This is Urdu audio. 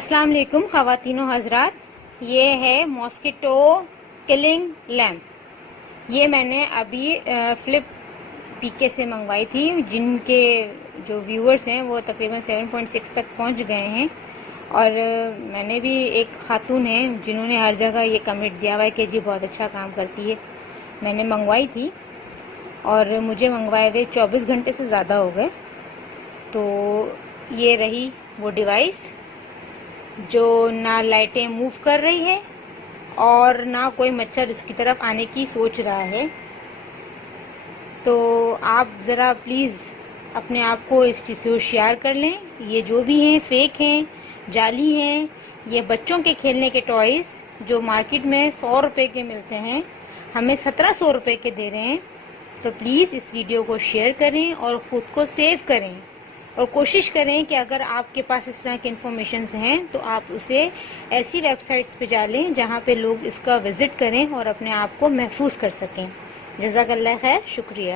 السلام علیکم خواتین و حضرات، یہ ہے ماسکیٹو کلنگ لیمپ۔ یہ میں نے ابھی فلپ پی کے سے منگوائی تھی، جن کے جو ویورز ہیں وہ تقریباً 7.6 تک پہنچ گئے ہیں، اور میں نے بھی ایک خاتون ہیں جنہوں نے ہر جگہ یہ کمنٹ دیا ہوا ہے کہ جی بہت اچھا کام کرتی ہے۔ میں نے منگوائی تھی اور مجھے منگوائے ہوئے 24 گھنٹے سے زیادہ ہو گئے۔ تو یہ رہی وہ ڈیوائس جو نہ لائٹیں موو کر رہی ہے اور نہ کوئی مچھر اس کی طرف آنے کی سوچ رہا ہے۔ تو آپ ذرا پلیز اپنے آپ کو اس چیز سے ہوشیار کر لیں۔ یہ جو بھی ہیں فیک ہیں، جعلی ہیں، یہ بچوں کے کھیلنے کے ٹوائز جو مارکیٹ میں 100 روپے کے ملتے ہیں، ہمیں 1700 روپے کے دے رہے ہیں۔ تو پلیز اس ویڈیو کو شیئر کریں اور خود کو سیو کریں، اور کوشش کریں کہ اگر آپ کے پاس اس طرح کی انفارمیشنز ہیں تو آپ اسے ایسی ویب سائٹس پہ ڈالیں جہاں پہ لوگ اس کا وزٹ کریں اور اپنے آپ کو محفوظ کر سکیں۔ جزاک اللہ خیر، شکریہ۔